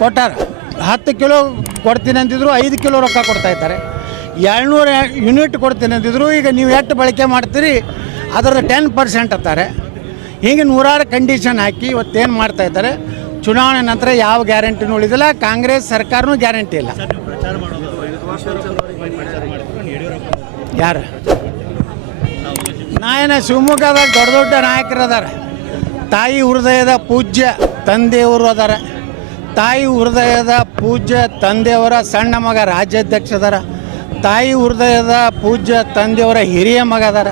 ಕೊಟ್ಟಾರ. ಹತ್ತು ಕಿಲೋ ಕೊಡ್ತೀನಿ ಅಂತಿದ್ರು ಐದು ಕಿಲೋ ರೊಕ್ಕ ಕೊಡ್ತಾ ಇದ್ದಾರೆ. ಏಳ್ನೂರು ಯೂನಿಟ್ ಕೊಡ್ತೀನಿ ಅಂತಿದ್ರು ಈಗ ನೀವು ಎಷ್ಟು ಬಳಕೆ ಮಾಡ್ತೀರಿ ಅದರ ಟೆನ್ ಪರ್ಸೆಂಟ್ ಅಂತಾರೆ. ಹೀಗೆ ನೂರಾರು ಕಂಡೀಷನ್ ಹಾಕಿ ಇವತ್ತೇನು ಮಾಡ್ತಾ ಇದ್ದಾರೆ, ಚುನಾವಣೆ ನಂತರ ಯಾವ ಗ್ಯಾರಂಟಿನೂ ಉಳಿದಿಲ್ಲ, ಕಾಂಗ್ರೆಸ್ ಸರ್ಕಾರನೂ ಗ್ಯಾರಂಟಿ ಇಲ್ಲ. ಯಾರು? ನಾಯನ ಶಿವಮೊಗ್ಗದಾಗ ದೊಡ್ಡ ದೊಡ್ಡ ನಾಯಕರು ಅದಾರ ತಾಯಿ ಹೃದಯದ ಪೂಜ್ಯ ತಂದೆಯವರು ಅದಾರ. ತಾಯಿ ಹೃದಯದ ಪೂಜ್ಯ ತಂದೆಯವರ ಸಣ್ಣ ಮಗ ರಾಜ್ಯಾಧ್ಯಕ್ಷ ಅದಾರ ತಾಯಿ ಹೃದಯದ ಪೂಜ್ಯ ತಂದೆಯವರ ಹಿರಿಯ ಮಗ ಅದಾರ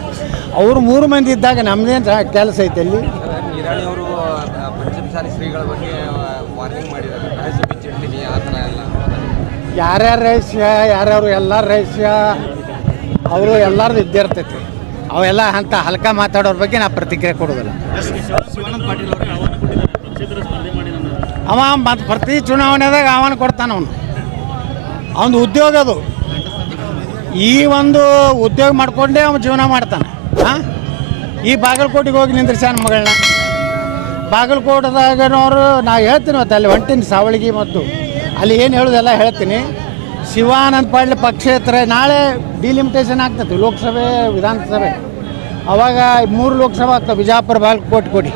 ಅವ್ರು ಮೂರು ಮಂದಿ ಇದ್ದಾಗ ನಮ್ದೇನು ಕೆಲಸ ಐತೆ ಅಲ್ಲಿ? ಯಾರ್ಯಾರ ರಹಸ್ಯ ಯಾರ್ಯಾರು ಎಲ್ಲರ ರಹಸ್ಯ ಅವರು ಎಲ್ಲರದು ಇದ್ದೇ ಇರ್ತೈತಿ. ಅವೆಲ್ಲ ಅಂತ ಹಲ್ಕ ಮಾತಾಡೋರ ಬಗ್ಗೆ ನಾ ಪ್ರತಿಕ್ರಿಯೆ ಕೊಡೋದಿಲ್ಲ ಅವ ಮತ್ತು ಪ್ರತಿ ಚುನಾವಣೆದಾಗ ಆಹ್ವಾನ ಕೊಡ್ತಾನ ಅವನು. ಅವನು ಉದ್ಯೋಗ ಅದು. ಈ ಒಂದು ಉದ್ಯೋಗ ಮಾಡ್ಕೊಂಡೇ ಅವನು ಜೀವನ ಮಾಡ್ತಾನೆ. ಹಾಂ ಈ ಬಾಗಲಕೋಟೆಗೆ ಹೋಗಿ ನಿಂದ್ರಿಸ್ಯಾನ ಮಗಳನ್ನ. ಬಾಗಲಕೋಟದಾಗನವರು ನಾ ಹೇಳ್ತೀನಿ ಮತ್ತೆ ಅಲ್ಲಿ ಹೊಂಟೀನಿ ಸಾವಳಿಗೆ ಮತ್ತು. ಅಲ್ಲಿ ಏನು ಹೇಳೋದೆಲ್ಲ ಹೇಳ್ತೀನಿ. ಶಿವಾನಂದ ಪಾಟೀಲ್ ಪಕ್ಷೇತರ ನಾಳೆ ಡಿಲಿಮಿಟೇಷನ್ ಆಗ್ತದೆ ಲೋಕಸಭೆ, ವಿಧಾನಸಭೆ. ಅವಾಗ ಮೂರು ಲೋಕಸಭೆ ಆಗ್ತವೆ ಬಿಜಾಪುರ ಬಾಗಲಕೋಟೆ ಕೊಡಿ.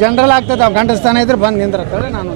ಜನರಲ್ ಆಗ್ತದೆ ಅವ್ರು ಇದ್ರೆ ಬಂದು ನಿಂದಿರ್ತಾರೆ ನಾನು.